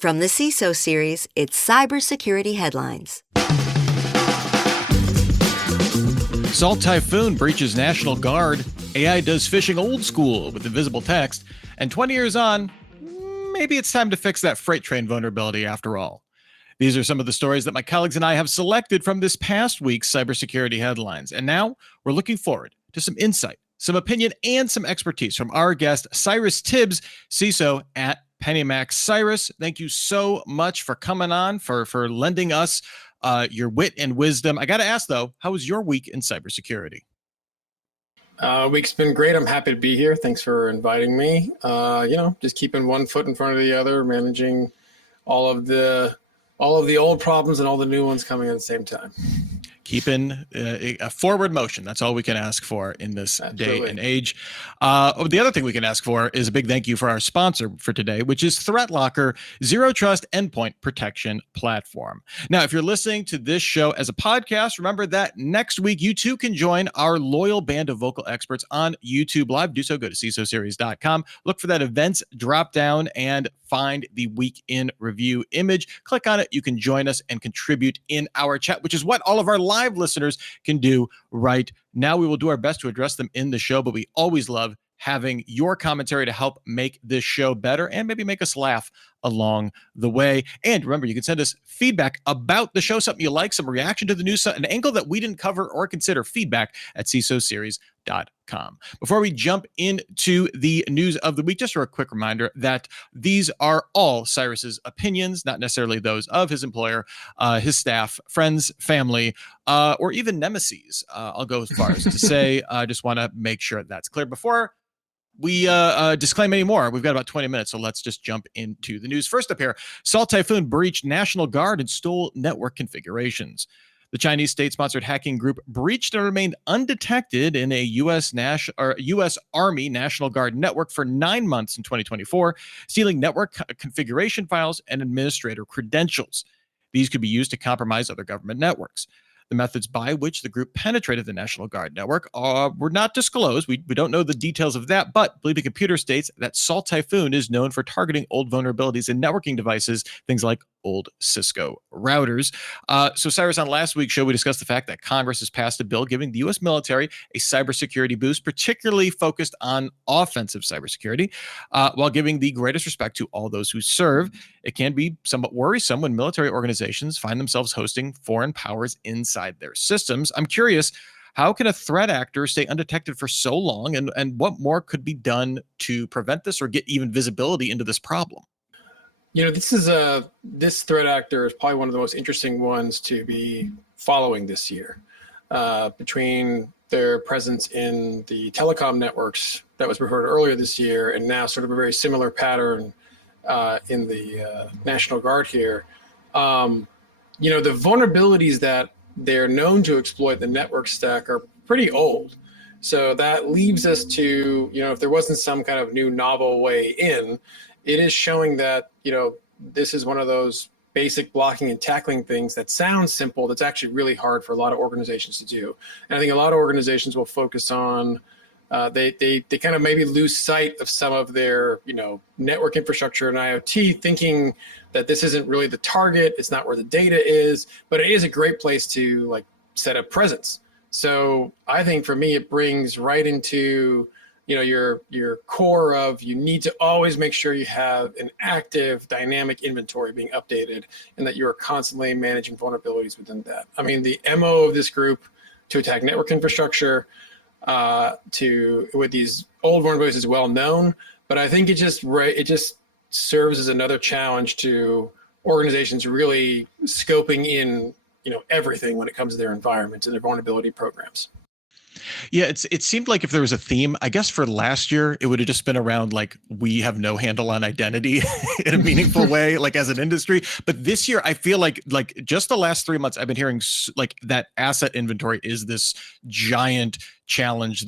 From the CISO series, it's Cybersecurity Headlines. Salt typhoon breaches National Guard. AI does phishing old school with invisible text. And 20 years on, maybe it's time to fix that freight train vulnerability after all. These are some of the stories that my colleagues and I have selected from this past week's cybersecurity headlines. And now we're looking forward to some insight, some opinion, and some expertise from our guest, Cyrus Tibbs, CISO at PennyMac. Cyrus, thank you so much for coming on, for lending us your wit and wisdom. I got to ask, though, how was your week in cybersecurity? Week's been great. I'm happy to be here. Thanks for inviting me. Just keeping one foot in front of the other, managing all of the old problems and all the new ones coming at the same time. Keeping a forward motion. That's all we can ask for in this Absolutely. day and age. The other thing we can ask for is a big thank you for our sponsor for today, which is ThreatLocker, Zero Trust Endpoint Protection Platform. Now, if you're listening to this show as a podcast, remember that next week you too can join our loyal band of vocal experts on YouTube Live. Do so, go to CISOseries.com. Look for that events drop down and find the week in review image. Click on it. You can join us and contribute in our chat, which is what all of our live listeners can do right now. We will do our best to address them in the show, but we always love having your commentary to help make this show better and maybe make us laugh along the way. And remember, you can send us feedback about the show, something you like, some reaction to the news, an angle that we didn't cover or consider, feedback at CISOseries.com. Before we jump into the news of the week, just a quick reminder that these are all Cyrus's opinions, not necessarily those of his employer, his staff, friends, family, or even nemesis. I'll go as far as to say, I just want to make sure that's clear before we disclaim any more. We've got about 20 minutes, so let's just jump into the news. First up here, Salt Typhoon breached National Guard and stole network configurations. The Chinese state-sponsored hacking group breached and remained undetected in a U.S. Army National Guard network for 9 months in 2024, stealing network configuration files and administrator credentials. These could be used to compromise other government networks. The methods by which the group penetrated the National Guard network were not disclosed. We don't know the details of that, but Bleeping Computer states that Salt Typhoon is known for targeting old vulnerabilities in networking devices, things like old Cisco routers. So Cyrus, on last week's show, we discussed the fact that Congress has passed a bill giving the U.S. military a cybersecurity boost, particularly focused on offensive cybersecurity, while giving the greatest respect to all those who serve. It can be somewhat worrisome when military organizations find themselves hosting foreign powers inside their systems. I'm curious, how can a threat actor stay undetected for so long, and what more could be done to prevent this or get even visibility into this problem? This threat actor is probably one of the most interesting ones to be following this year, between their presence in the telecom networks that was reported earlier this year, and now sort of a very similar pattern in the National Guard here. The vulnerabilities that they're known to exploit the network stack are pretty old. So that leaves us to, if there wasn't some kind of new novel way in, it is showing that, this is one of those basic blocking and tackling things that sounds simple, that's actually really hard for a lot of organizations to do. And I think a lot of organizations will focus on, they kind of maybe lose sight of some of their, network infrastructure and IoT, thinking that this isn't really the target, it's not where the data is, but it is a great place to set up presence. So I think for me, it brings right into your core of, you need to always make sure you have an active dynamic inventory being updated and that you are constantly managing vulnerabilities within that. I mean, the MO of this group to attack network infrastructure with these old vulnerabilities is well known, but I think it just serves as another challenge to organizations really scoping in everything when it comes to their environments and their vulnerability programs. Yeah, it seemed like if there was a theme, I guess for last year, it would have just been around we have no handle on identity in a meaningful way, as an industry. But this year, I feel like just the last 3 months, I've been hearing that asset inventory is this giant challenge.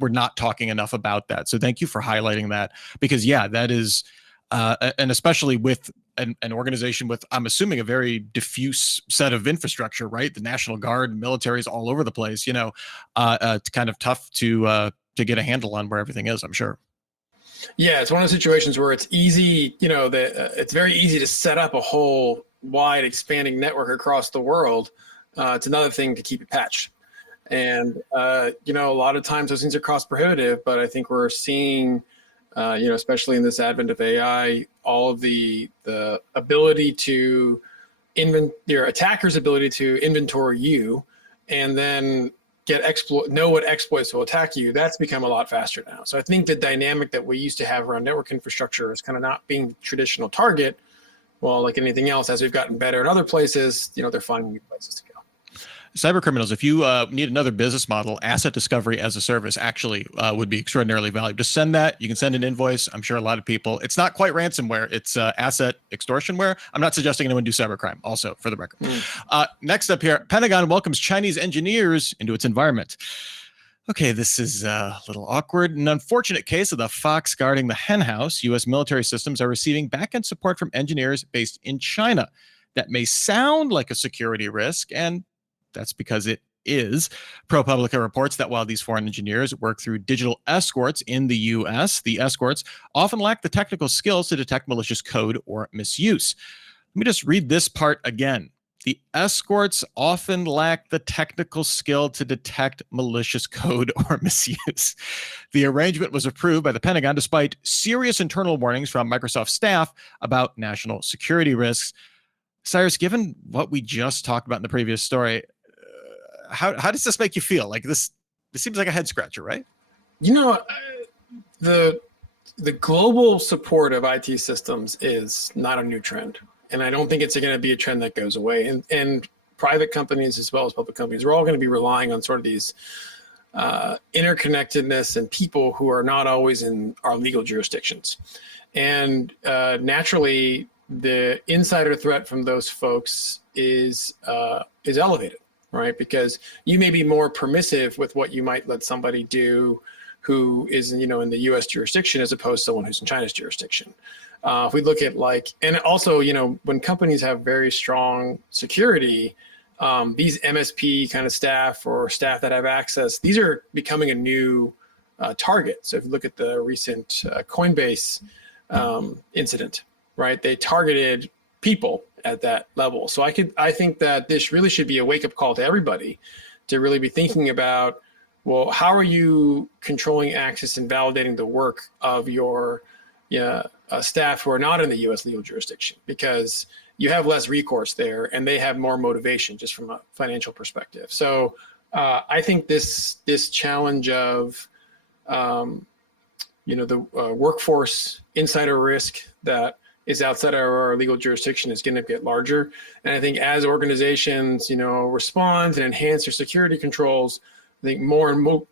We're not talking enough about that. So thank you for highlighting that, because that is, and especially with an organization with, I'm assuming, a very diffuse set of infrastructure, right? The National Guard, military is all over the place, it's kind of tough to get a handle on where everything is, I'm sure. Yeah, it's one of those situations where it's easy, it's very easy to set up a whole wide expanding network across the world. It's another thing to keep it patched. And, a lot of times those things are cost prohibitive, but I think we're seeing, especially in this advent of AI, all of the ability to your attacker's ability to inventory you and then know what exploits will attack you. That's become a lot faster now. So I think the dynamic that we used to have around network infrastructure is kind of not being the traditional target. Well, like anything else, as we've gotten better in other places, they're finding new places to go. Cyber criminals, if you need another business model, asset discovery as a service actually would be extraordinarily valuable. Just send that. You can send an invoice. I'm sure a lot of people, it's not quite ransomware. It's asset extortionware. I'm not suggesting anyone do cybercrime, also, for the record. Next up here, Pentagon welcomes Chinese engineers into its environment. Okay, this is a little awkward. An unfortunate case of the fox guarding the henhouse. U.S. military systems are receiving back-end support from engineers based in China. That may sound like a security risk, and that's because it is. ProPublica reports that while these foreign engineers work through digital escorts in the U.S., the escorts often lack the technical skills to detect malicious code or misuse. Let me just read this part again. The escorts often lack the technical skill to detect malicious code or misuse. The arrangement was approved by the Pentagon despite serious internal warnings from Microsoft staff about national security risks. Cyrus, given what we just talked about in the previous story, how does this make you feel? Like this seems like a head scratcher, right? The global support of IT systems is not a new trend. And I don't think it's going to be a trend that goes away. And private companies as well as public companies, we're all going to be relying on sort of these interconnectedness and people who are not always in our legal jurisdictions. And naturally, the insider threat from those folks is elevated, right? Because you may be more permissive with what you might let somebody do who is, in the U.S. jurisdiction as opposed to someone who's in China's jurisdiction. If we look at and also, when companies have very strong security, these MSP kind of staff or staff that have access, these are becoming a new target. So if you look at the recent Coinbase incident, right, they targeted people at that level. So I think that this really should be a wake-up call to everybody to really be thinking about, well, how are you controlling access and validating the work of your staff who are not in the U.S. legal jurisdiction? Because you have less recourse there, and they have more motivation just from a financial perspective. So I think this challenge of the workforce insider risk that is outside of our legal jurisdiction is going to get larger. And I think as organizations, respond and enhance their security controls, I think more and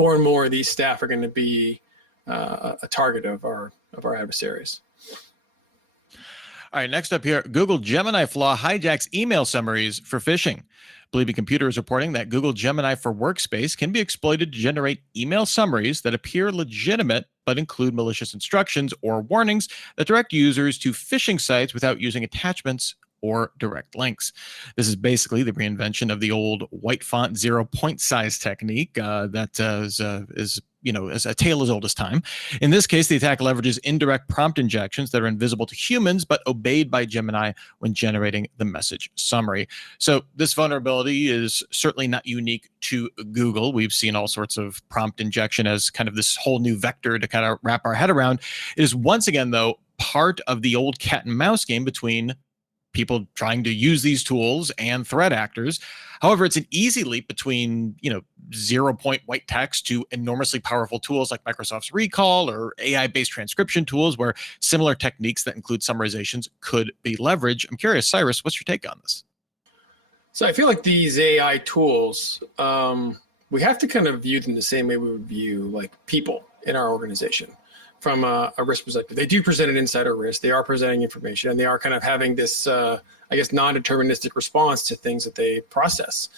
more of these staff are going to be a target of our adversaries. All right, next up here, Google Gemini flaw hijacks email summaries for phishing. Believing Computer is reporting that Google Gemini for Workspace can be exploited to generate email summaries that appear legitimate but include malicious instructions or warnings that direct users to phishing sites without using attachments or direct links. This is basically the reinvention of the old white font 0 point size technique that is a tale as old as time. In this case, the attack leverages indirect prompt injections that are invisible to humans but obeyed by Gemini when generating the message summary. So this vulnerability is certainly not unique to Google. We've seen all sorts of prompt injection as kind of this whole new vector to kind of wrap our head around. It is once again, though, part of the old cat and mouse game between people trying to use these tools and threat actors. However, it's an easy leap between, 0 point white text to enormously powerful tools like Microsoft's Recall or AI-based transcription tools where similar techniques that include summarizations could be leveraged. I'm curious, Cyrus, what's your take on this? So I feel like these AI tools, we have to kind of view them the same way we would view like people in our organization. From a risk perspective, they do present an insider risk. They are presenting information, and they are kind of having this, non-deterministic response to things that they process.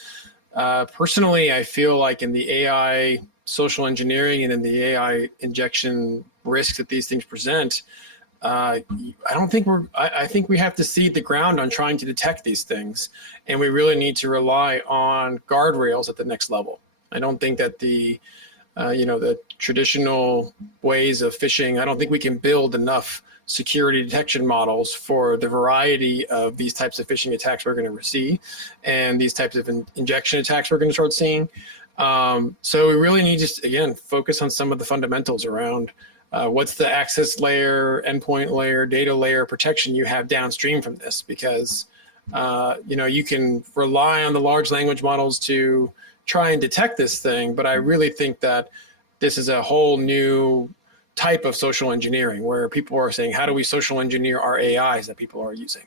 Personally, I feel like in the AI social engineering and in the AI injection risk that these things present, I think we have to cede the ground on trying to detect these things, and we really need to rely on guardrails at the next level. I don't think that the the traditional ways of phishing. I don't think we can build enough security detection models for the variety of these types of phishing attacks we're going to see, and these types of injection attacks we're going to start seeing. So we really need to, again, focus on some of the fundamentals around what's the access layer, endpoint layer, data layer protection you have downstream from this, because you can rely on the large language models to try and detect this thing, but I really think that this is a whole new type of social engineering where people are saying, how do we social engineer our AIs that people are using?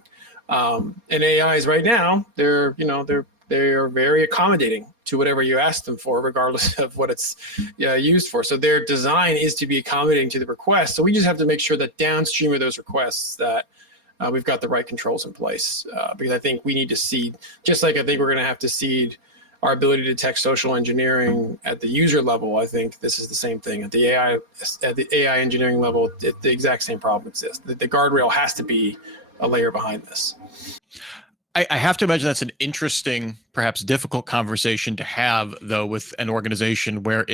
And AIs right now, they are very accommodating to whatever you ask them for, regardless of what it's used for. So their design is to be accommodating to the request. So we just have to make sure that downstream of those requests that we've got the right controls in place, because I think we need to seed, just like I think we're going to have to seed our ability to detect social engineering at the user level. I think this is the same thing at the AI engineering level. The exact same problem exists. The guardrail has to be a layer behind this. I have to imagine that's an interesting, perhaps difficult conversation to have, though, with an organization where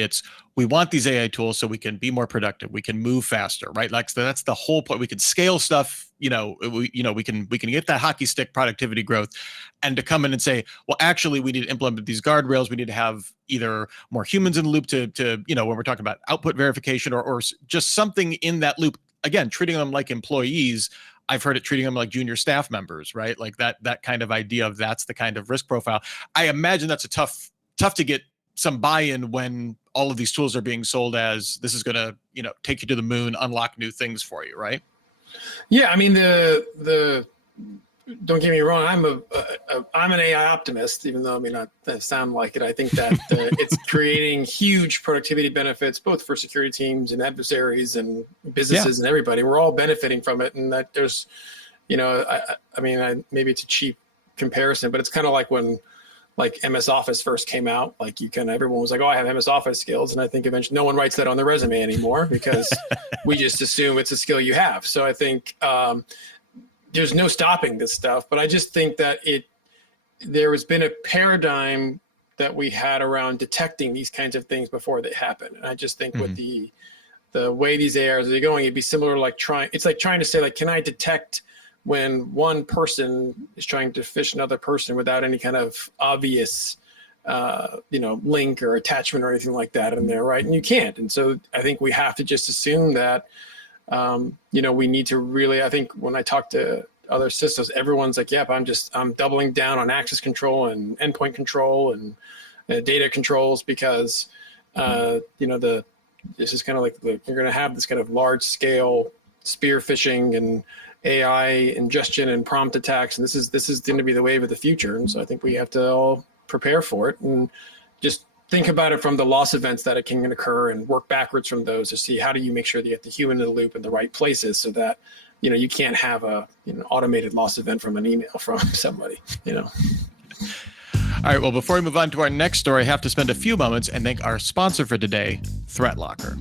we want these AI tools so we can be more productive, we can move faster, right? Like, so that's the whole point. We can scale stuff, we can get that hockey stick productivity growth, and to come in and say, well, actually, we need to implement these guardrails. We need to have either more humans in the loop to when we're talking about output verification or just something in that loop. Again, treating them like employees. I've heard it treating them like junior staff members, right? Like that kind of idea of that's the kind of risk profile. I imagine that's a tough to get some buy-in when all of these tools are being sold as this is going to, take you to the moon, unlock new things for you, right? Yeah, I mean the don't get me wrong. I'm an AI optimist, even though I may not sound like it. I think that it's creating huge productivity benefits, both for security teams and adversaries and businesses and everybody. We're all benefiting from it, and that there's, maybe it's a cheap comparison, but it's kind of like when MS Office first came out. Everyone was like, "Oh, I have MS Office skills," and I think eventually no one writes that on their resume anymore because we just assume it's a skill you have. So I think. There's no stopping this stuff, but I just think that there has been a paradigm that we had around detecting these kinds of things before they happen. And I just think with the way these ARs are going, it'd be similar to trying to say, can I detect when one person is trying to phish another person without any kind of obvious, link or attachment or anything like that in there, right? And you can't. And so I think we have to just assume that we need to really, I think when I talk to other systems, everyone's like, yep, I'm doubling down on access control and endpoint control and data controls because, this is kind of you're going to have this kind of large scale spear phishing and AI ingestion and prompt attacks. And this is going to be the wave of the future. And so I think we have to all prepare for it and just think about it from the loss events that it can occur and work backwards from those to see how do you make sure that you get the human in the loop in the right places so that, you can't have a automated loss event from an email from somebody, All right. Well, before we move on to our next story, I have to spend a few moments and thank our sponsor for today, ThreatLocker.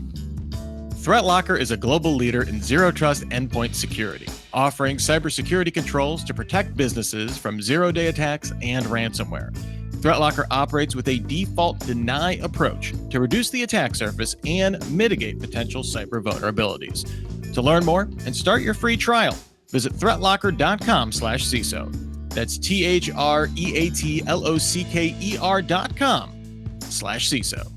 ThreatLocker is a global leader in zero trust endpoint security, offering cybersecurity controls to protect businesses from zero-day attacks and ransomware. ThreatLocker operates with a default deny approach to reduce the attack surface and mitigate potential cyber vulnerabilities. To learn more and start your free trial, visit threatlocker.com/CISO. That's THREATLOCKER.com/CISO.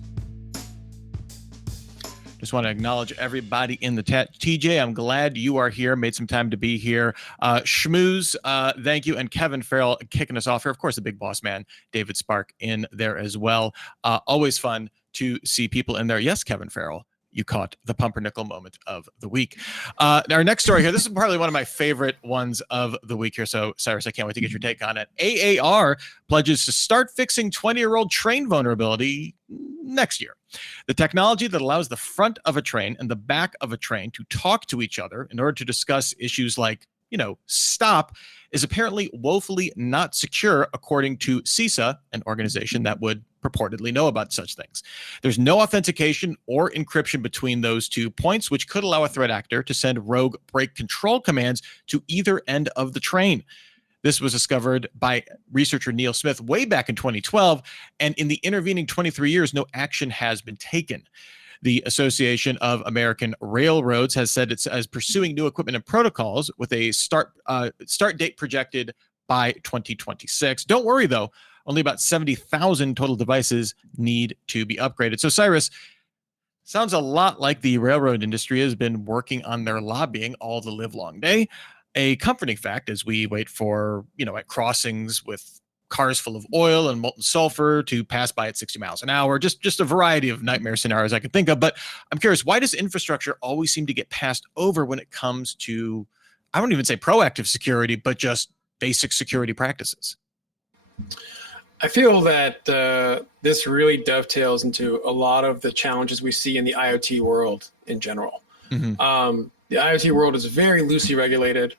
Just want to acknowledge everybody in the chat. TJ, I'm glad you are here, made some time to be here. Schmooze, thank you. And Kevin Farrell kicking us off here. Of course, the big boss man, David Spark, in there as well. Always fun to see people in there. Yes, Kevin Farrell, you caught the pumpernickel moment of the week. Our next story here, this is probably one of my favorite ones of the week here. So, Cyrus, I can't wait to get your take on it. AAR pledges to start fixing 20-year-old train vulnerability next year. The technology that allows the front of a train and the back of a train to talk to each other in order to discuss issues like, stop, is apparently woefully not secure, according to CISA, an organization that would purportedly know about such things. There's no authentication or encryption between those 2 points, which could allow a threat actor to send rogue break control commands to either end of the train. This was discovered by researcher Neil Smith way back in 2012, and in the intervening 23 years, no action has been taken. The Association of American Railroads has said it's as pursuing new equipment and protocols with a start date projected by 2026. Don't worry, though. Only about 70,000 total devices need to be upgraded. So, Cyrus, sounds a lot like the railroad industry has been working on their lobbying all the live long day. A comforting fact as we wait for, at crossings with cars full of oil and molten sulfur to pass by at 60 miles an hour, just a variety of nightmare scenarios I could think of. But I'm curious, why does infrastructure always seem to get passed over when it comes to, I wouldn't even say proactive security, but just basic security practices? I feel that this really dovetails into a lot of the challenges we see in the IoT world in general. Mm-hmm. The IoT world is very loosely regulated.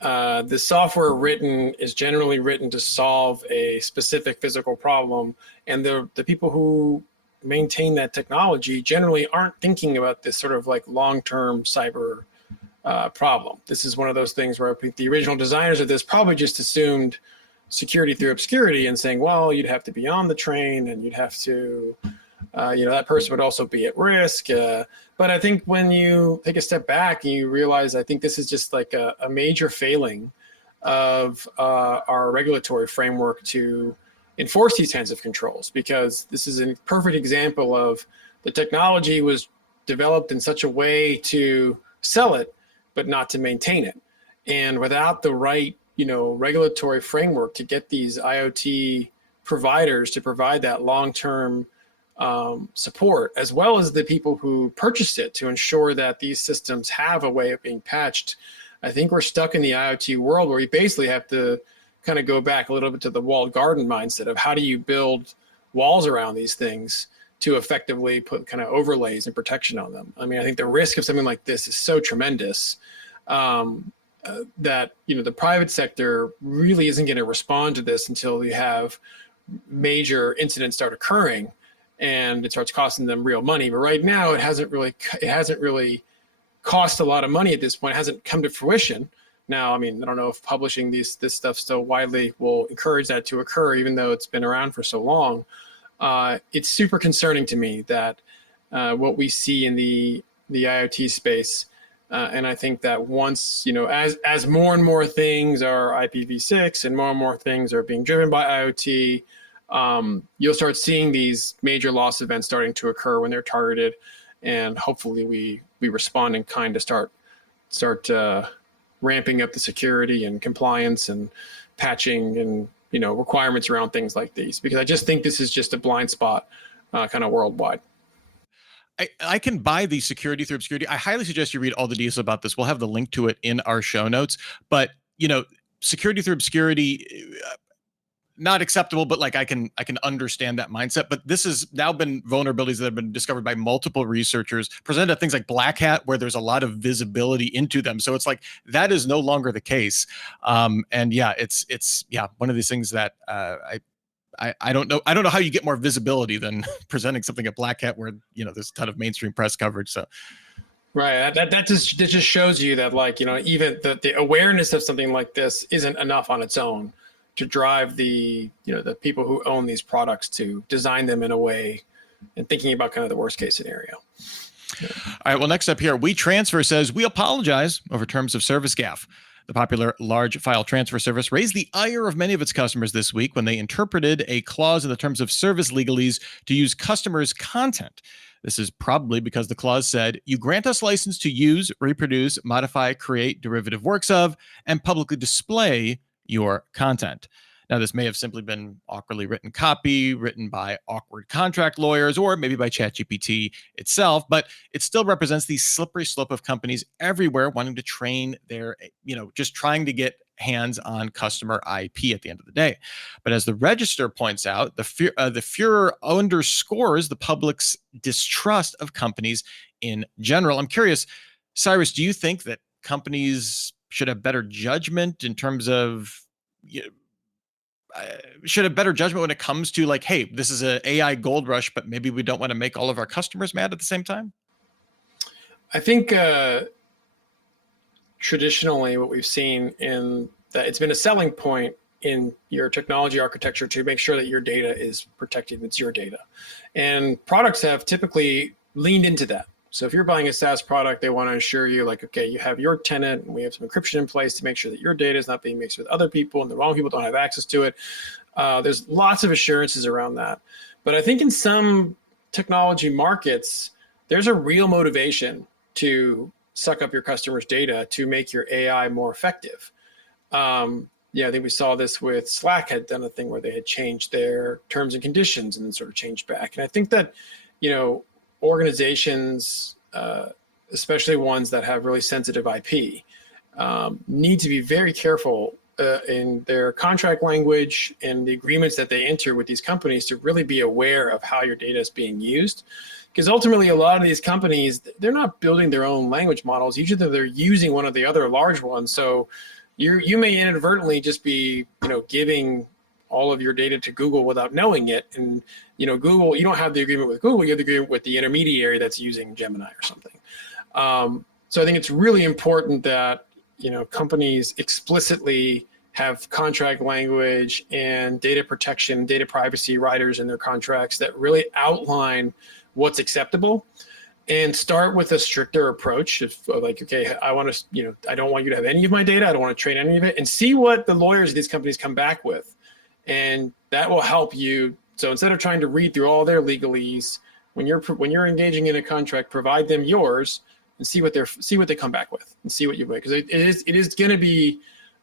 The software written is generally written to solve a specific physical problem, and the people who maintain that technology generally aren't thinking about this sort of like long-term cyber problem. This is one of those things where I think the original designers of this probably just assumed security through obscurity and saying, well, you'd have to be on the train and you'd have to, that person would also be at risk. But I think when you take a step back and you realize, I think this is just like a major failing of our regulatory framework to enforce these kinds of controls, because this is a perfect example of the technology was developed in such a way to sell it, but not to maintain it. And without the right regulatory framework to get these IoT providers to provide that long-term support, as well as the people who purchased it to ensure that these systems have a way of being patched, I think we're stuck in the IoT world where you basically have to kind of go back a little bit to the walled garden mindset of how do you build walls around these things to effectively put kind of overlays and protection on them. I mean, I think the risk of something like this is so tremendous that the private sector really isn't going to respond to this until you have major incidents start occurring and it starts costing them real money. But right now, it hasn't really cost a lot of money at this point. It hasn't come to fruition. Now, I mean, I don't know if publishing this stuff still widely will encourage that to occur, even though it's been around for so long. It's super concerning to me that what we see in the IoT space. And I think that once, as more and more things are IPv6 and more things are being driven by IoT, you'll start seeing these major loss events starting to occur when they're targeted. And hopefully we respond in kind to start ramping up the security and compliance and patching and, requirements around things like these, because I just think this is just a blind spot kind of worldwide. I can buy the security through obscurity. I highly suggest you read all the details about this. We'll have the link to it in our show notes. But security through obscurity, not acceptable. But like I can understand that mindset. But this has now been vulnerabilities that have been discovered by multiple researchers, presented at things like Black Hat, where there's a lot of visibility into them. So it's like that is no longer the case. And yeah, it's one of these things that I don't know. I don't know how you get more visibility than presenting something at Black Hat where, there's a ton of mainstream press coverage. So, right. That just shows you that even the awareness of something like this isn't enough on its own to drive the people who own these products to design them in a way and thinking about kind of the worst case scenario. Yeah. All right. Well, next up here, WeTransfer says we apologize over terms of service gaffe. The popular large file transfer service raised the ire of many of its customers this week when they interpreted a clause in the terms of service legalese to use customers' content. This is probably because the clause said, you grant us license to use, reproduce, modify, create derivative works of, and publicly display your content. Now, this may have simply been awkwardly written copy, written by awkward contract lawyers, or maybe by ChatGPT itself, but it still represents the slippery slope of companies everywhere wanting to train their, just trying to get hands on customer IP at the end of the day. But as the Register points out, the furor underscores the public's distrust of companies in general. I'm curious, Cyrus, do you think that companies should have better judgment in terms of, should have better judgment when it comes to like, hey, this is an AI gold rush, but maybe we don't want to make all of our customers mad at the same time? I think traditionally what we've seen in that it's been a selling point in your technology architecture to make sure that your data is protected. It's your data. And products have typically leaned into that. So if you're buying a SaaS product, they want to assure you like, okay, you have your tenant and we have some encryption in place to make sure that your data is not being mixed with other people and the wrong people don't have access to it. There's lots of assurances around that. But I think in some technology markets, there's a real motivation to suck up your customers' data to make your AI more effective. I think we saw this with Slack had done a thing where they had changed their terms and conditions and then sort of changed back. And I think that, organizations, especially ones that have really sensitive IP, need to be very careful in their contract language and the agreements that they enter with these companies to really be aware of how your data is being used. Because ultimately, a lot of these companies, they're not building their own language models. Usually they're using one of the other large ones. So you may inadvertently just be, giving all of your data to Google without knowing it. And, Google, you don't have the agreement with Google, you have the agreement with the intermediary that's using Gemini or something. So I think it's really important that, companies explicitly have contract language and data protection, data privacy riders in their contracts that really outline what's acceptable, and start with a stricter approach of like, okay, I want to, I don't want you to have any of my data. I don't want to trade any of it, and see what the lawyers of these companies come back with. And that will help you. So instead of trying to read through all their legalese, when you're engaging in a contract, provide them yours and see what they come back with and see what you make. Because it is going to be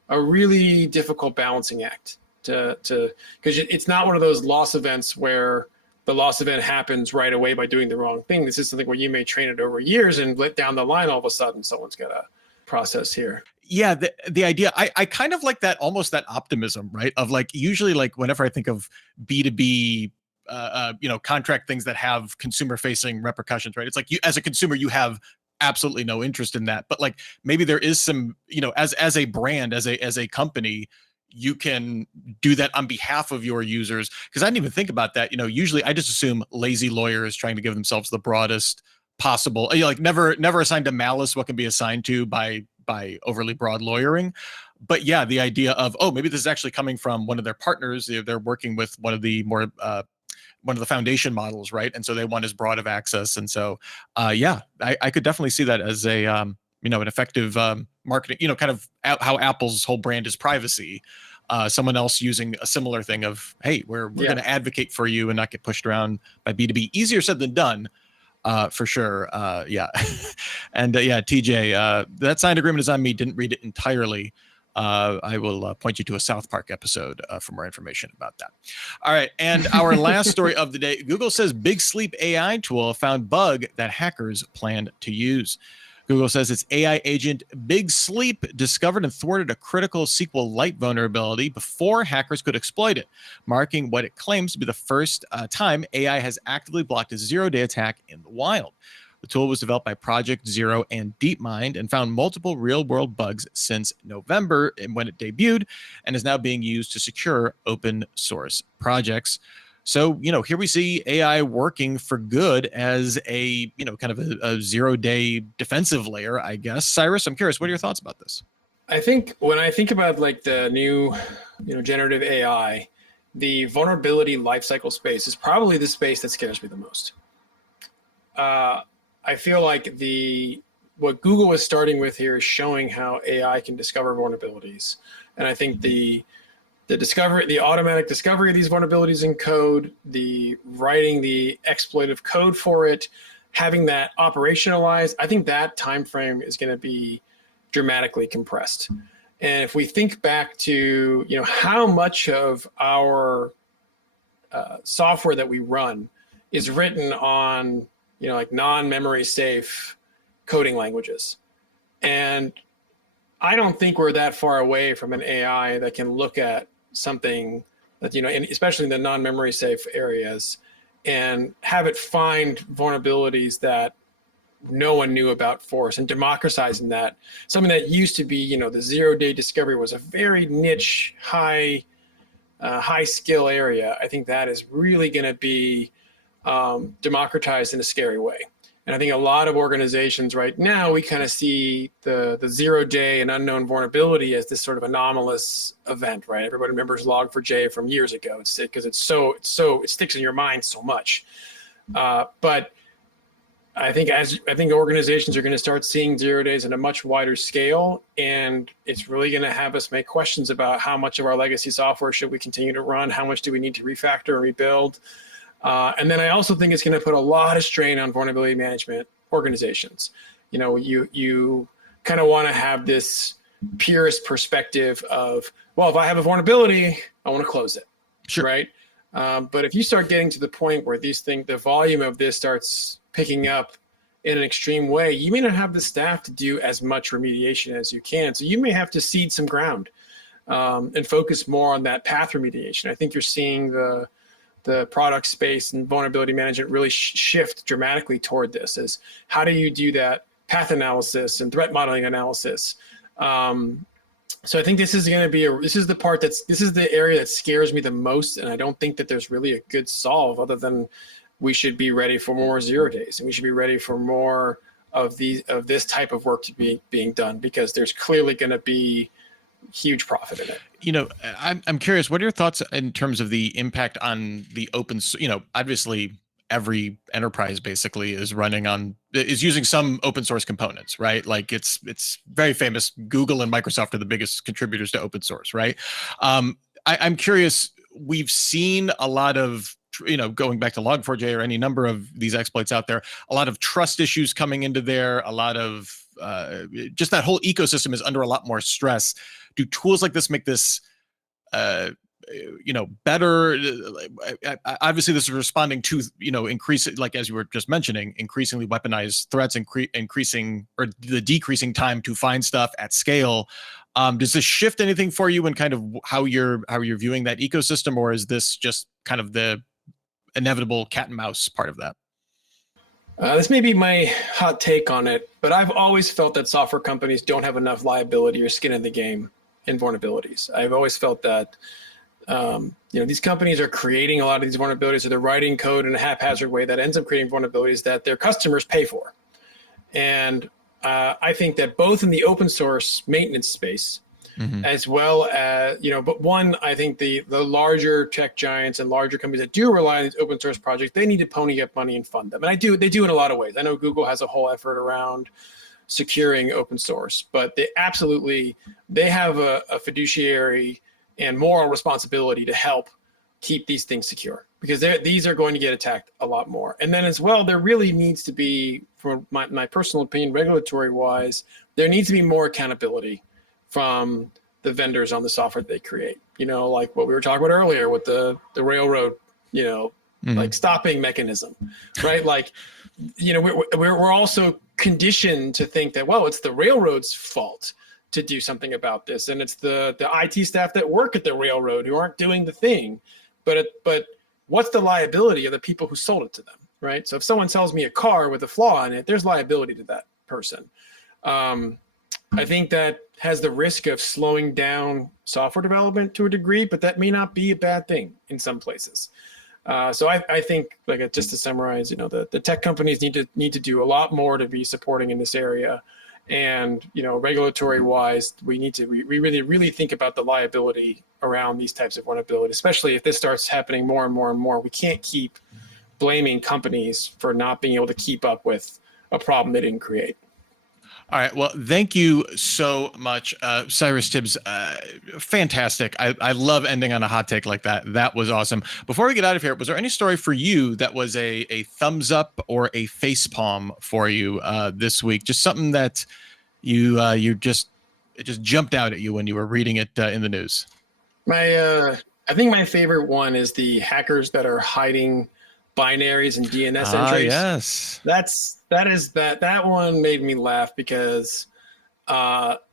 a really difficult balancing act because it's not one of those loss events where the loss event happens right away by doing the wrong thing. This is something where you may train it over years and let down the line, all of a sudden someone's got a process here. Yeah, the idea, I kind of like that, almost that optimism, right? Of like, usually like whenever I think of B2B, contract things that have consumer facing repercussions, right? It's like you, as a consumer, you have absolutely no interest in that. But like maybe there is some, as a brand, as a company, you can do that on behalf of your users. Because I didn't even think about that. Usually I just assume lazy lawyers trying to give themselves the broadest possible, like never assigned to malice what can be assigned to by overly broad lawyering. But yeah, the idea of, maybe this is actually coming from one of their partners. They're working with one of the more one of the foundation models, right? And so they want as broad of access. And so, I could definitely see that as a, an effective marketing, kind of how Apple's whole brand is privacy. Someone else using a similar thing of, hey, we're going to advocate for you and not get pushed around by B2B. Easier said than done, for sure. And TJ, that signed agreement is on me. Didn't read it entirely. I will point you to a South Park episode for more information about that. All right. And our last story of the day, Google says Big Sleep AI tool found bug that hackers planned to use. Google says its AI agent Big Sleep discovered and thwarted a critical SQLite vulnerability before hackers could exploit it, marking what it claims to be the first time AI has actively blocked a zero-day attack in the wild. The tool was developed by Project Zero and DeepMind and found multiple real-world bugs since November when it debuted, and is now being used to secure open source projects. So, here we see AI working for good as a, kind of a zero-day defensive layer, I guess. Cyrus, I'm curious, what are your thoughts about this? I think when I think about like the new, generative AI, the vulnerability lifecycle space is probably the space that scares me the most. I feel like what Google is starting with here is showing how AI can discover vulnerabilities. And I think the automatic discovery of these vulnerabilities in code, the writing the exploitive code for it, having that operationalized, I think that time frame is going to be dramatically compressed. And if we think back to how much of our software that we run is written on like non-memory safe coding languages, and I don't think we're that far away from an AI that can look at something that, and especially in the non-memory safe areas, and have it find vulnerabilities that no one knew about for us, and democratizing that. Something that used to be, the zero-day discovery was a very niche, high skill area. I think that is really going to be democratized in a scary way. And I think a lot of organizations right now, we kind of see the 0-day and unknown vulnerability as this sort of anomalous event, right? Everybody remembers Log4j from years ago. It's because it sticks in your mind so much. But I think organizations are going to start seeing 0 days on a much wider scale, and it's really going to have us make questions about how much of our legacy software should we continue to run, how much do we need to refactor and rebuild. And then I also think it's going to put a lot of strain on vulnerability management organizations. You kind of want to have this purist perspective of, well, if I have a vulnerability, I want to close it, sure. Right? But if you start getting to the point where the volume of this starts picking up in an extreme way, you may not have the staff to do as much remediation as you can. So you may have to cede some ground and focus more on that path remediation. I think you're seeing the product space and vulnerability management really shift dramatically toward this, is how do you do that path analysis and threat modeling analysis. So I think this is going to be this is the area that scares me the most. And I don't think that there's really a good solve other than we should be ready for more 0 days, and we should be ready for more of this type of work to be being done, because there's clearly going to be huge profit in it. I'm curious, what are your thoughts in terms of the impact on the open, obviously every enterprise basically is using some open source components, right? Like it's very famous. Google and Microsoft are the biggest contributors to open source, right? I'm curious, we've seen a lot of, going back to Log4j or any number of these exploits out there, a lot of trust issues coming into there, a lot of just that whole ecosystem is under a lot more stress. Do tools like this make this, better? Obviously, this is responding to, like as you were just mentioning, increasingly weaponized threats, increasing or the decreasing time to find stuff at scale. Does this shift anything for you in kind of how you're viewing that ecosystem, or is this just kind of the inevitable cat and mouse part of that? This may be my hot take on it, but I've always felt that software companies don't have enough liability or skin in the game in vulnerabilities. I've always felt that these companies are creating a lot of these vulnerabilities, or they're writing code in a haphazard way that ends up creating vulnerabilities that their customers pay for. And I think that both in the open source maintenance space, as well as, but one, I think the larger tech giants and larger companies that do rely on these open source projects, they need to pony up money and fund them. And they do in a lot of ways. I know Google has a whole effort around securing open source, but they have a fiduciary and moral responsibility to help keep these things secure, because these are going to get attacked a lot more. And then as well, there really needs to be, from my personal opinion, regulatory wise, there needs to be more accountability from the vendors on the software that they create. Like what we were talking about earlier with the railroad, like stopping mechanism, right? Like, we're also conditioned to think that, well, it's the railroad's fault to do something about this, and it's the IT staff that work at the railroad who aren't doing the thing. But what's the liability of the people who sold it to them, right? So if someone sells me a car with a flaw in it, there's liability to that person. I think that has the risk of slowing down software development to a degree, but that may not be a bad thing in some places. So I think, just to summarize, the tech companies need to do a lot more to be supporting in this area. And, regulatory wise, we really think about the liability around these types of vulnerabilities, especially if this starts happening more and more and more. We can't keep blaming companies for not being able to keep up with a problem they didn't create. All right. Well, thank you so much, Cyrus Tibbs. Fantastic. I love ending on a hot take like that. That was awesome. Before we get out of here, was there any story for you that was a thumbs up or a face palm for you this week? Just something that it just jumped out at you when you were reading it in the news? I think my favorite one is the hackers that are hiding binaries and DNS entries. Yes. That one made me laugh, because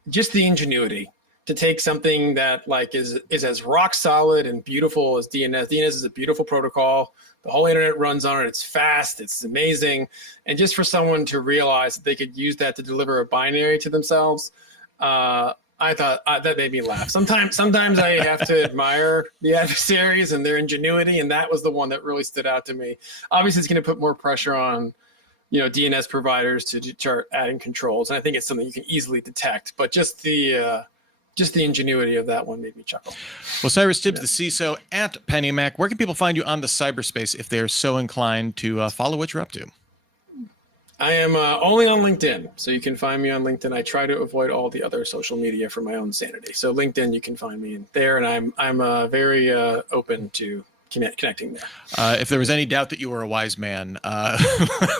just the ingenuity to take something that is as rock solid and beautiful as DNS. DNS is a beautiful protocol. The whole internet runs on it. It's fast. It's amazing. And just for someone to realize that they could use that to deliver a binary to themselves, I thought that made me laugh. Sometimes I have to admire the adversaries and their ingenuity, and that was the one that really stood out to me. Obviously, it's going to put more pressure on DNS providers to start adding controls. And I think it's something you can easily detect, but just the ingenuity of that one made me chuckle. Well, Cyrus Tibbs, the CISO at PennyMac, where can people find you on the cyberspace if they're so inclined to follow what you're up to? I am only on LinkedIn, so you can find me on LinkedIn. I try to avoid all the other social media for my own sanity. So LinkedIn, you can find me in there, and I'm very open to connecting there. If there was any doubt that you were a wise man,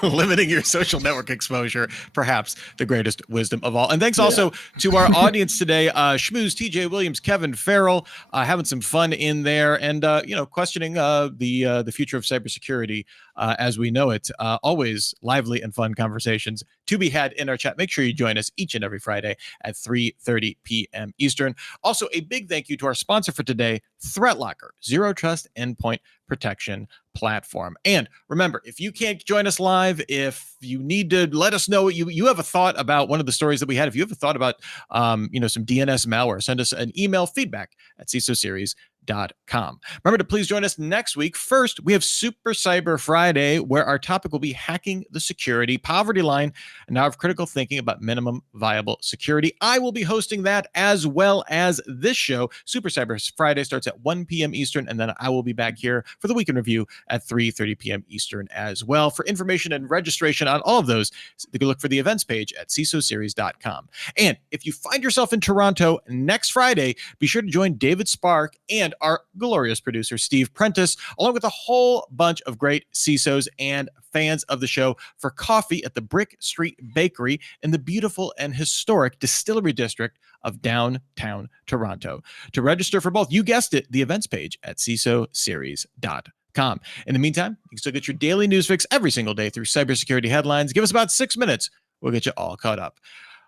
limiting your social network exposure, perhaps the greatest wisdom of all. And thanks also to our audience today, Schmooze, TJ Williams, Kevin Farrell, having some fun in there, and questioning the future of cybersecurity as we know it. Always lively and fun conversations to be had in our chat. Make sure you join us each and every Friday at 3:30 p.m. Eastern. Also, a big thank you to our sponsor for today, ThreatLocker, Zero Trust Endpoint Protection Platform. And remember, if you can't join us live, if you need to let us know you have a thought about one of the stories that we had, if you have a thought about some DNS malware, send us an email, feedback@cisoseries.com. Remember to please join us next week. First, we have Super Cyber Friday, where our topic will be hacking the security poverty line, and now of critical thinking about minimum viable security. I will be hosting that as well as this show. Super Cyber Friday starts at 1 p.m. Eastern, and then I will be back here for the Weekend Review at 3:30 p.m. Eastern as well. For information and registration on all of those, you can look for the events page at cisoseries.com. And if you find yourself in Toronto next Friday, be sure to join David Spark and our glorious producer, Steve Prentice, along with a whole bunch of great CISOs and fans of the show for coffee at the Brick Street Bakery in the beautiful and historic Distillery District of downtown Toronto. To register for both, you guessed it, the events page at cisoseries.com. In the meantime, you can still get your daily news fix every single day through cybersecurity headlines. Give us about 6 minutes. We'll get you all caught up.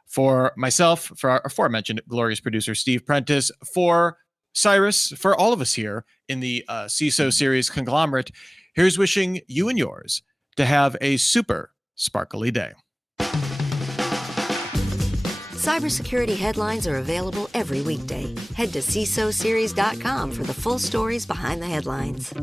For myself, for our aforementioned glorious producer, Steve Prentice, for Cyrus, for all of us here in the CISO series conglomerate, here's wishing you and yours to have a super sparkly day. Cybersecurity headlines are available every weekday. Head to cisoseries.com for the full stories behind the headlines.